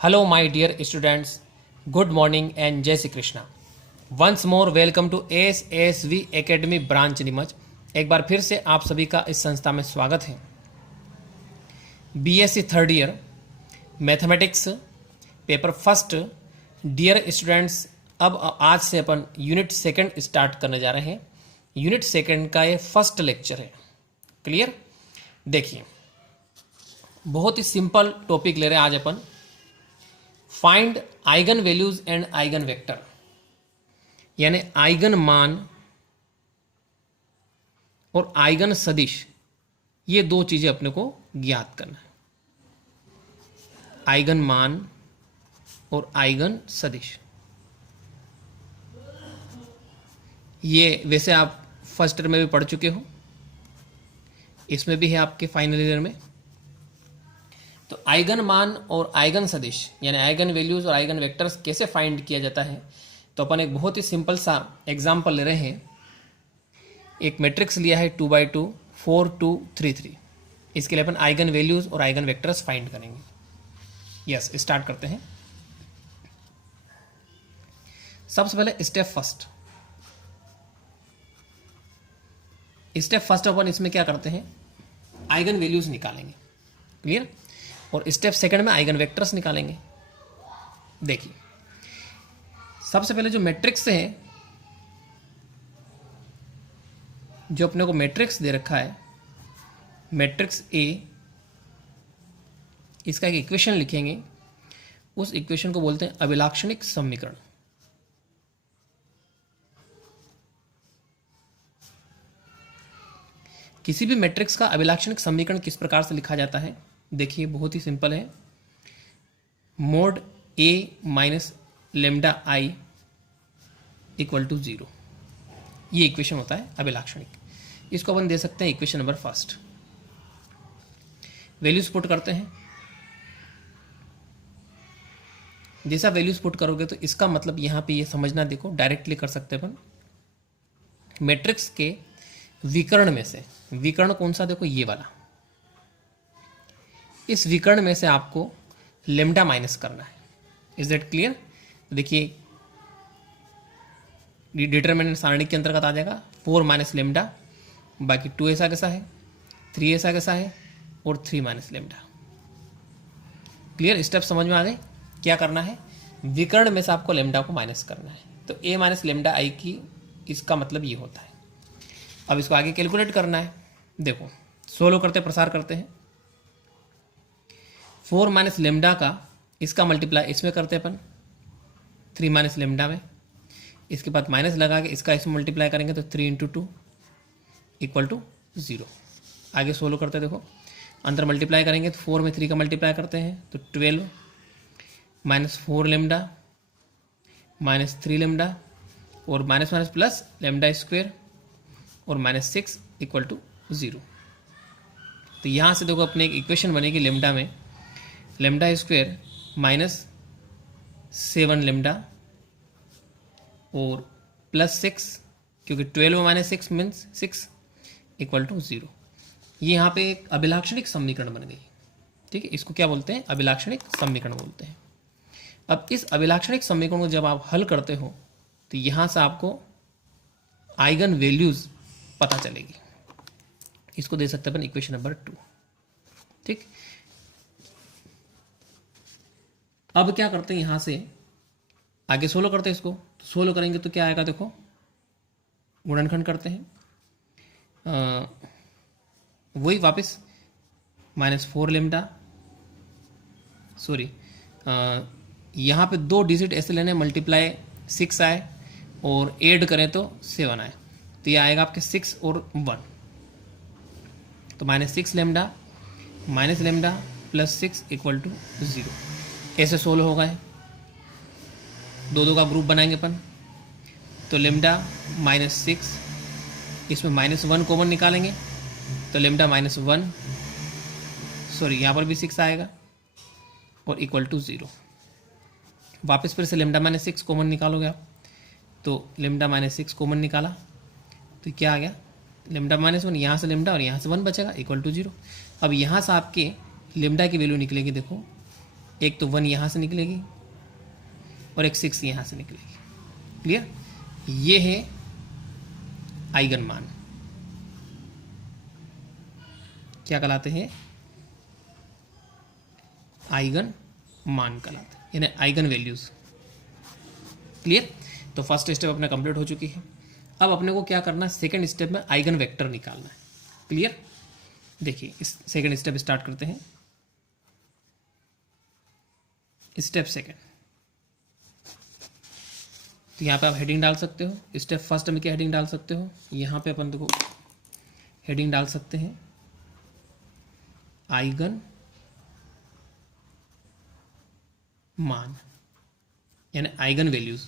Hello, my dear students. Good morning and Jai Shri Krishna. Once more, welcome to SSV Academy branch Neemuch. एक बार फिर से आप सभी का इस संस्था में स्वागत है। BSc third year mathematics paper first. Dear students, अब आज से अपन यूनिट सेकंड स्टार्ट करने जा रहे हैं। यूनिट सेकंड का ये फर्स्ट लेक्चर है। क्लियर? देखिए, बहुत ही सिंपल टॉपिक ले रहे हैं आज अपन। Find eigen values and eigen vector, यानी आइगन मान और आइगन सदिश, ये दो चीजें अपने को ज्ञात करना है। आइगन मान और आइगन सदिश, ये वैसे आप फर्स्ट ईयर में भी पढ़ चुके हो, इसमें भी है आपके फाइनल ईयर में। तो आइगन मान और आइगन सदिश यानी आइगन वैल्यूज और आइगन वेक्टर्स कैसे फाइंड किया जाता है, तो अपन एक बहुत ही सिंपल सा एग्जांपल ले रहे हैं। एक मैट्रिक्स लिया है 2x2 4 2 3 3। इसके लिए अपन आइगन वैल्यूज और आइगन वेक्टर्स फाइंड करेंगे। यस, स्टार्ट करते हैं। सबसे पहले स्टेप फर्स्ट अपन इसमें क्या करते हैं, आइगन वैल्यूज निकालेंगे। क्लियर? और स्टेप सेकंड में आइगन वेक्टर्स निकालेंगे। देखिए, सबसे पहले जो मैट्रिक्स है, जो अपने को मैट्रिक्स दे रखा है, मैट्रिक्स ए, इसका एक इक्वेशन लिखेंगे। उस इक्वेशन को बोलते हैं अभिलाक्षणिक समीकरण। किसी भी मैट्रिक्स का अभिलाक्षणिक समीकरण किस प्रकार से लिखा जाता है, देखिए बहुत ही सिंपल है। Mod A minus lambda I equal to 0, ये इक्वेशन होता है अभिलाक्षणिक। इसको अपन दे सकते हैं equation number first. Values put करते हैं। जैसा वैल्यूज पुट करोगे तो इसका मतलब यहां पे ये समझना, देखो डायरेक्टली कर सकते हैं अपन। मैट्रिक्स के विकर्ण में से, विकर्ण कौन सा, देखो ये वाला, इस विकर्ण में से आपको लेमडा माइनस करना है। Is that clear? देखिए, डिटरमिनेंट सारणी के अंतर्गत आ जाएगा 4 माइनस लेमडा, बाकी 2 ऐसा कैसा है, 3 ऐसा कैसा है, और 3 माइनस लेमडा। क्लियर? स्टेप समझ में आ गए? क्या करना है, विकर्ण में से आपको लेमडा को माइनस करना है। तो ए माइनस लेमडा आई की, इसका मतलब ये होता है। अब इसको आगे कैलकुलेट करना है। देखो, सोल्व करते प्रसार करते हैं। 4 माइनस लेमडा का, इसका मल्टीप्लाई इसमें करते हैं अपन 3 माइनस लेमडा में। इसके बाद माइनस लगा के इसका इसमें मल्टीप्लाई करेंगे तो 3 इंटू 2 इक्वल टू 0। आगे सोल्व करते हैं। देखो, अंदर मल्टीप्लाई करेंगे तो 4 में 3 का मल्टीप्लाई करते हैं तो 12 माइनस 4 लेमडा माइनस 3 लेमडा और minus minus plus lambda square और माइनस 6 इक्वल टू 0। तो यहाँ से देखो अपने एक इक्वेशन बनेगी लेमडा में, लेमडा स्क्वेयर माइनस 7 लेमडा और प्लस 6, क्योंकि 12 में माइनस 6 मीन्स 6 इक्वल टू 0। ये यहाँ पे एक अभिलाक्षणिक समीकरण बन गई। ठीक है, इसको क्या बोलते हैं, अभिलाक्षणिक समीकरण बोलते हैं। अब इस अभिलाक्षणिक समीकरण को जब आप हल करते हो तो यहाँ से आपको आइगन वैल्यूज पता चलेगी। इसको दे सकते हैं अपन इक्वेशन नंबर 2। ठीक, अब क्या करते हैं, यहां से आगे सोल्व करते हैं। इसको तो सोल्व करेंगे तो क्या आएगा, देखो गुणनखंड करते हैं। वही वापस -4 लेमडा, सॉरी, यहाँ पे 2 डिजिट ऐसे लेने, मल्टीप्लाई 6 आए और ऐड करें तो 7 आए, तो ये आएगा आपके 6 और 1, तो -6 lambda minus lambda plus 6 equal to 0। ऐसे सोल्व हो गए। 2 का ग्रुप बनाएंगे अपन, तो लेमडा -6, इसमें -1 कॉमन निकालेंगे तो लेमडा -1, सॉरी यहाँ पर भी 6 आएगा और इक्वल टू 0। वापस फिर से लेमडा -6 कॉमन निकालोगे आप, तो लेमडा -6 कॉमन निकाला तो क्या आ गया, लेमडा -1, यहाँ से लेमडा और यहाँ से 1 बचेगा इक्वल टू 0। अब यहाँ से आपके लेमडा की वैल्यू निकलेगी, देखो एक तो 1 यहाँ से निकलेगी और एक 6 यहाँ से निकलेगी। क्लियर? ये है आइगन मान। क्या कहलाते हैं? आइगन मान कहलाते हैं, यानी आइगन वैल्यूज। क्लियर? तो फर्स्ट स्टेप अपना कंप्लीट हो चुकी है। अब अपने को क्या करना है? सेकंड स्टेप में आइगन वेक्टर निकालना है। क्लियर? देखिए, इस सेकंड स्टेप स्टार्ट करते हैं। स्टेप सेकंड, तो यहाँ पे आप हेडिंग डाल सकते हो। स्टेप फर्स्ट में क्या हेडिंग डाल सकते हो? यहाँ पे अपन देखो हेडिंग डाल सकते हैं आइगन मान, यानी आइगन वैल्यूज।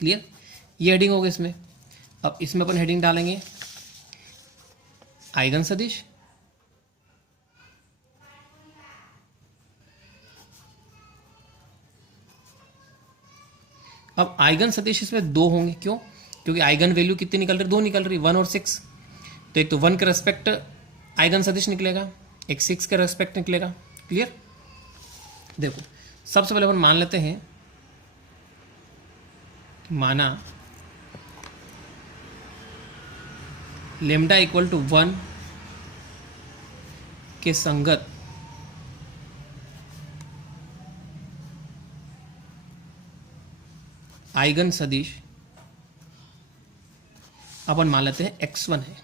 क्लियर? ये हेडिंग होगा इसमें। अब इसमें अपन हेडिंग डालेंगे आइगन सदिश, अब आइगन सदिश इसमें 2 होंगे। क्यों? क्योंकि आइगन वैल्यू कितनी निकल रही? 2 निकल रही, 1 और 6। तो एक तो 1 के रेस्पेक्ट आइगन सदिश निकलेगा, एक 6 के रेस्पेक्ट निकलेगा। क्लियर? देखो, सबसे पहले अपन मान लेते हैं, माना लेमडा इक्वल टू 1 के संगत आइगन सदिश अपन मान लेते हैं x1 है।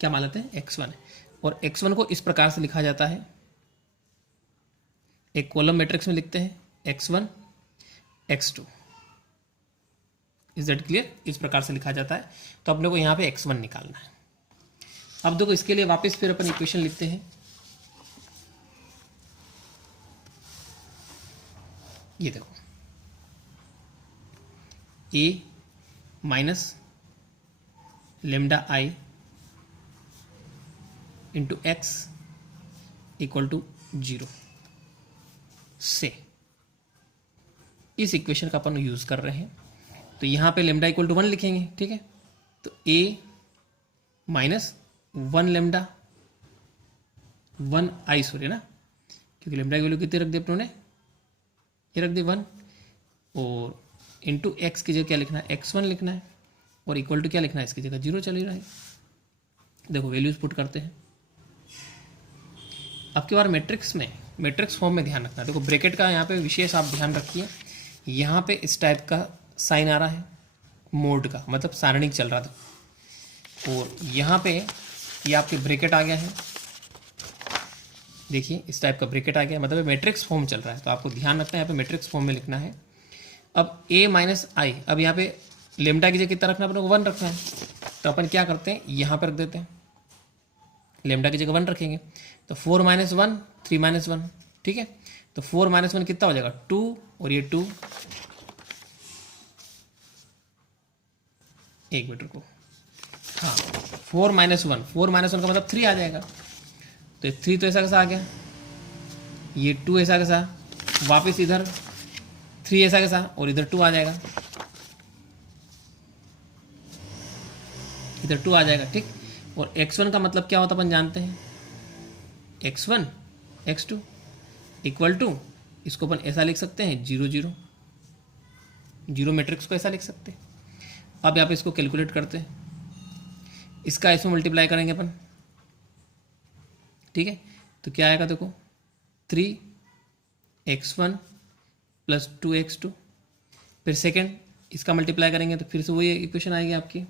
क्या मान लेते हैं? x1 है। और x1 को इस प्रकार से लिखा जाता है, एक कॉलम मैट्रिक्स में लिखते हैं x1 x2। Is that clear? इस प्रकार से लिखा जाता है। तो अपने को यहाँ पे x1 निकालना है। अब देखो, इसके लिए वापस फिर अपन इक्वेशन लिखते हैं। ये देखो, a minus lambda I into X equal to 0 से इस इक्वेशन का अपन यूज कर रहे हैं। तो यहाँ पे लेमडा इक्वल टू 1 लिखेंगे। ठीक है? तो a minus 1 lambda 1 I, sorry ना, क्योंकि लेमडा की वैल्यू कितनी रख दी अपनों ने? ये रख दी 1, और इंटू एक्स की जगह क्या लिखना है? x1 लिखना है, और इक्वल टू क्या लिखना है? इसकी जगह 0 चल ही रहा है। देखो, वैल्यूज पुट करते हैं। अब की बार मैट्रिक्स में, मैट्रिक्स फॉर्म में ध्यान रखना। देखो, ब्रैकेट का यहाँ पे विशेष आप ध्यान रखिए। यहाँ पे इस टाइप का साइन आ रहा है, मोड का, मतलब सारणिक चल रहा था। और यहाँ पे ये आपके ब्रैकेट आ गया है। देखिए, इस टाइप का ब्रैकेट आ गया, मतलब मैट्रिक्स फॉर्म चल रहा है। तो आपको ध्यान रखना है, यहाँ पे मैट्रिक्स फॉर्म में लिखना है। अब a माइनस आई, अब यहाँ पे लेमडा की जगह कितना रखना है? अपने को 1 रखना है। तो अपन क्या करते हैं? यहाँ पर रख देते हैं, लेमडा की जगह 1 रखेंगे। तो 4 माइनस 1 3 माइनस 1। ठीक है? तो 4 माइनस 1 कितना हो जाएगा? 2, और ये 2। एक मिनट रुको, हाँ, 4 माइनस 1, 4 माइनस 1 का मतलब 3 आ जाएगा। तो 3 तो ऐसा कैसा आ गया, ये 2 ऐसा कैसा, वापस इधर 3 ऐसा कैसा, और इधर 2 आ जाएगा, इधर 2 आ जाएगा। ठीक? और x1 का मतलब क्या होता है अपन जानते हैं, x1 x2 इक्वल टू, इसको अपन ऐसा लिख सकते हैं 0 0 0 मैट्रिक्स को ऐसा लिख सकते हैं। अब यहाँ पे इसको कैलकुलेट करते हैं, इसका इसमें मल्टीप्लाई करेंगे अपन। ठीक है? तो क्या आएगा? देखो, 3x1 प्लस 2x2, फिर सेकेंड इसका मल्टीप्लाई करेंगे तो फिर से वही इक्वेशन आएगी आपकी,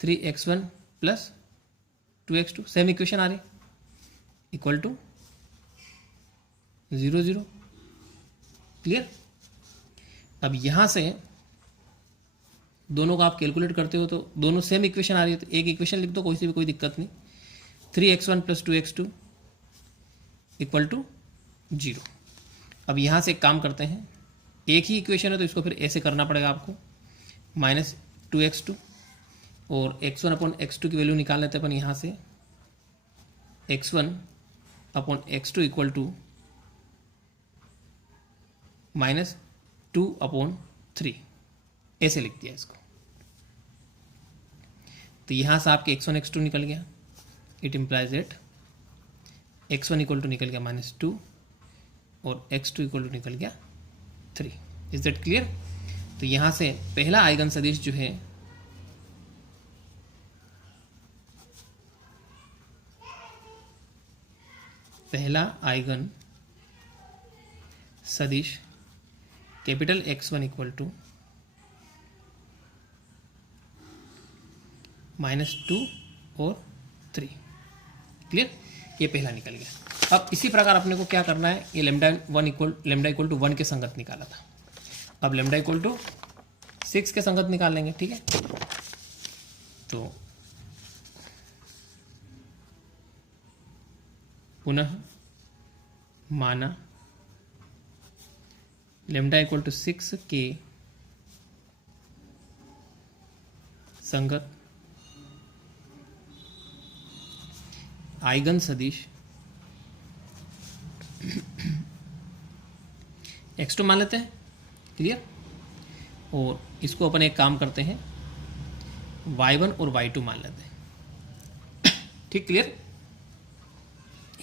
3x1 plus 2x2, same equation आ रही, इक्वल टू 0 0। क्लियर? अब यहाँ से दोनों का आप कैलकुलेट करते हो तो दोनों सेम इक्वेशन आ रही है, तो एक इक्वेशन लिख दो, कोई सी भी, कोई दिक्कत नहीं। 3x1 plus 2x2 equal to 0। अब यहाँ से एक काम करते हैं, एक ही इक्वेशन है तो इसको फिर ऐसे करना पड़ेगा आपको, माइनस 2x2, और x1 अपॉन x2 की वैल्यू निकाल लेते हैं अपन यहाँ से, x1 upon x2 equal to minus 2 upon 3, ऐसे लिख दिया इसको। तो यहाँ से आपके x1 x2 निकल गया। It implies that x1 equal to निकल गया -2 और x2 इक्वल टू निकल गया 3। Is that clear? तो यहाँ से पहला आइगन सदिश जो है पहला आइगन सदिश कैपिटल X1 इक्वल टू -2 और 3। क्लियर? ये पहला निकल गया। अब इसी प्रकार अपने को क्या करना है, ये लेमडा इक्वल टू 1 के संगत निकाला था, अब लेमडा इक्वल टू 6 के संगत निकाल लेंगे। ठीक है, तो पुनः माना लेमडा इक्वल टू 6 के संगत आइगन सदिश x2 मान लेते हैं। क्लियर? और इसको अपन एक काम करते हैं, y1 और y2 मान लेते हैं। ठीक, क्लियर?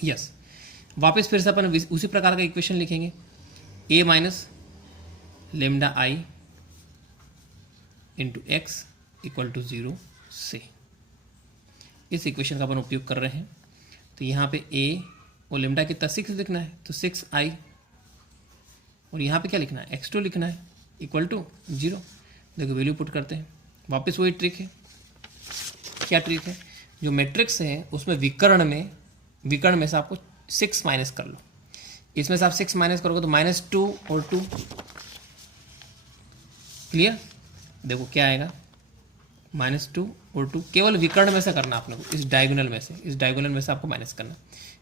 यस। वापस फिर से अपन उसी प्रकार का इक्वेशन लिखेंगे, a minus lambda i into X equal to 0 से। इस इक्वेशन का अपन उपयोग कर रहे हैं। तो यहाँ पे a और लेमडा कितना 6 लिखना है, तो 6i, और यहाँ पे क्या लिखना है, x2 लिखना है इक्वल टू 0। देखो वैल्यू पुट करते हैं, वापस वही ट्रिक है। क्या ट्रिक है? जो मैट्रिक्स है उसमें विकर्ण में से आपको 6 माइनस कर लो। इसमें से आप 6 माइनस करोगे तो -2 और 2। क्लियर? देखो क्या आएगा, -2 और 2। केवल विकर्ण में से करना आपने को, इस डायगोनल में से आपको माइनस करना।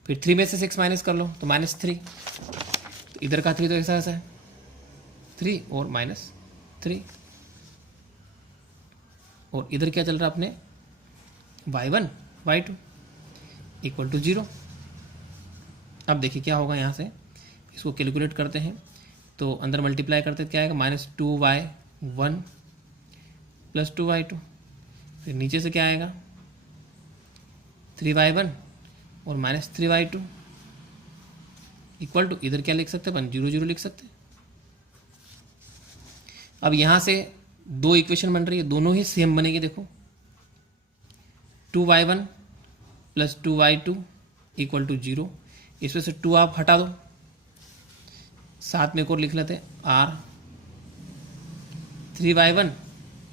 फिर 3 में से 6 माइनस कर लो तो -3। तो इधर का 3 तो ऐसा है 3 और -3, और इधर क्या चल रहा है अपने y1 y2 इक्वल टू 0। अब देखिए क्या होगा, यहाँ से इसको कैलकुलेट करते हैं तो अंदर मल्टीप्लाई करते क्या आएगा, -2y1 प्लस 2y2। फिर नीचे से क्या आएगा, 3y1 और -3y2 इक्वल टू, इधर क्या लिख सकते हैं अपन, 0 0 लिख सकते हैं। अब यहाँ से दो इक्वेशन बन रही है, दोनों ही सेम बनेगी। देखो 2y1 plus 2y2 equal to 0। इसमें से 2 आप हटा दो, साथ में एक और लिख लेते हैं r 3y1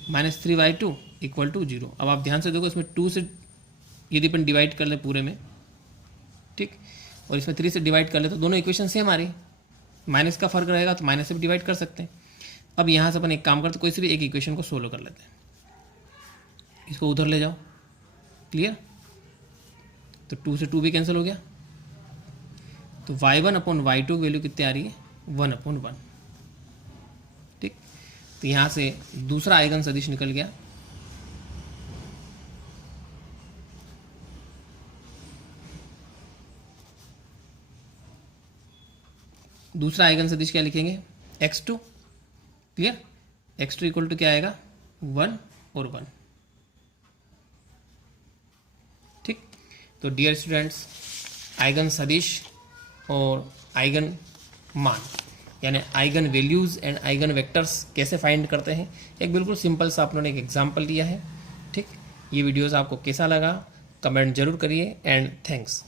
minus 3y2 equal to 0। अब आप ध्यान से देखो, इसमें 2 से यदि अपन डिवाइड कर ले पूरे में, ठीक, और इसमें 3 से डिवाइड कर ले तो दोनों इक्वेशन सेम आ रही। माइनस का फर्क रहेगा तो माइनस से भी डिवाइड कर सकते हैं। अब यहाँ से अपन एक काम करते, कोई से भी एक इक्वेशन को सोल्व कर लेते हैं। इसको उधर ले जाओ। क्लियर? तो 2 से 2 भी कैंसिल हो गया, तो y1 अपॉन y2 की वैल्यू कितनी आ रही है, 1/1। ठीक, तो यहाँ से दूसरा आइगन सदिश निकल गया, दूसरा आइगन सदिश क्या लिखेंगे, x2। Clear? x2 equal to क्या आएगा, 1 और 1। ठीक, तो डियर स्टूडेंट्स, आइगन सदिश और आइगन मान यानी eigen values and eigen vectors कैसे फाइंड करते हैं, एक बिल्कुल सिंपल सा आप लोगों ने एक एग्जाम्पल दिया है। ठीक, ये वीडियोस आपको कैसा लगा कमेंट जरूर करिए, एंड थैंक्स।